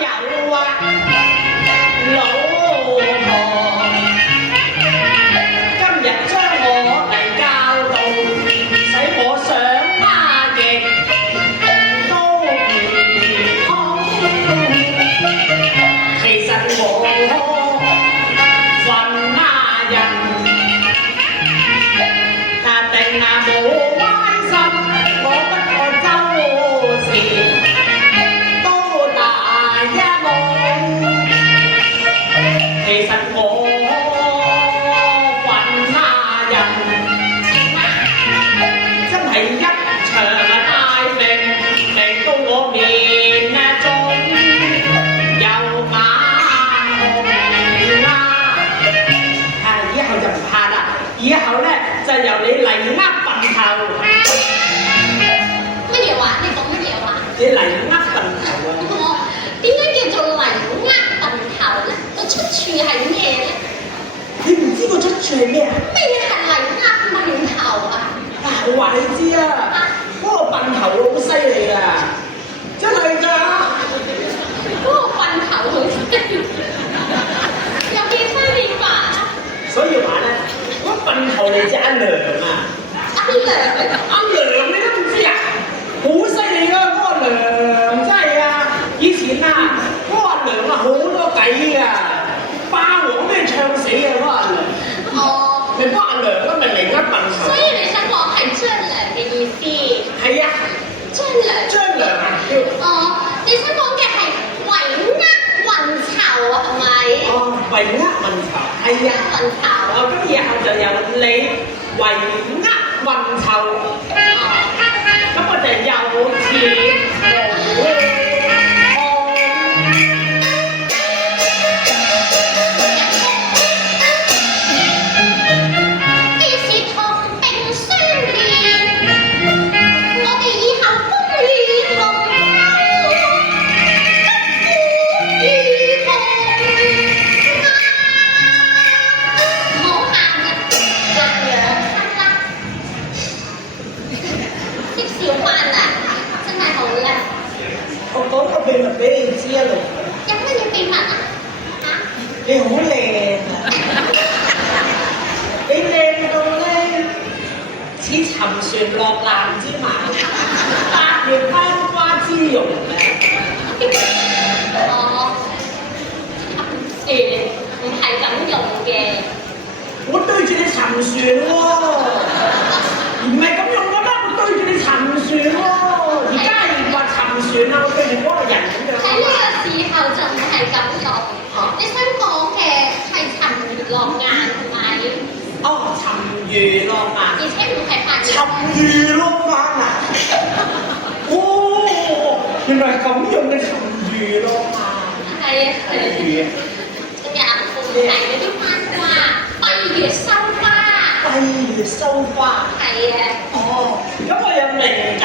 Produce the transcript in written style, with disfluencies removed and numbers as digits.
有啊，老婆今日將我嚟教導，使我上媽亦都唔通。其實我混媽人，定冇關心，我不過周時都大一夢。其實我混媽人，真係一場大病嚟到我面中，又眼紅啊！以後就唔怕啦，以後咧就由你嚟呃笨頭。乜嘢話？你講乜嘢話？你嚟呃笨頭啊！我點解叫做嚟呃笨頭咧？個出處係咩咧？你唔知個出處係咩啊？咩係嚟呃笨頭啊？我話你知啊，嗰個笨頭好犀利㗎，真係㗎。嗰個笨頭好犀利，有幾犀利法啊？所以話咧，嗰個笨頭嚟隻阿娘啊！阿娘，阿娘你都唔知啊，好犀利㗎嗰個娘真係啊！以前啊，嗰個阿娘啊好多計㗎，霸王俾人唱死啊嗰個阿娘。哦，咪嗰個阿娘咯，咪嚟呃笨頭。所以你想講係張良嘅意思？係啊，張良。張良啊叫。哦，你想講嘅係為呃運籌係咪？哦，為呃運籌，係啊。運籌。哦，咁以後就由你為呃運籌，咁我就有錢無安。既是同病相憐，我哋以後風雨同甘與共啊！唔好喊啊，張揚啦，識笑翻啦，真係好啦！我講個秘密俾你知啊，老婆，有乜嘢秘密啊？嚇？你好靚啊！你靚到咧似沉船落難之馬，八月攀花之容啊！哦，沉船唔係咁用嘅。我對住你沉船喎，唔係咁用㗎咩？我對住你沉船喎，而家係話沉船啊！我對住嗰個人咁樣。喺呢個時候就唔係咁用。你想講嘅係沉魚落雁係咪？哦，沉魚落雁，而且唔係八沉魚落雁啊！哦，原來係咁用嘅沉魚落雁。係啊係啊。魚。仲有附近嗰啲番花，閉月收花。閉月收花。係啊。哦，咁我有明㗎。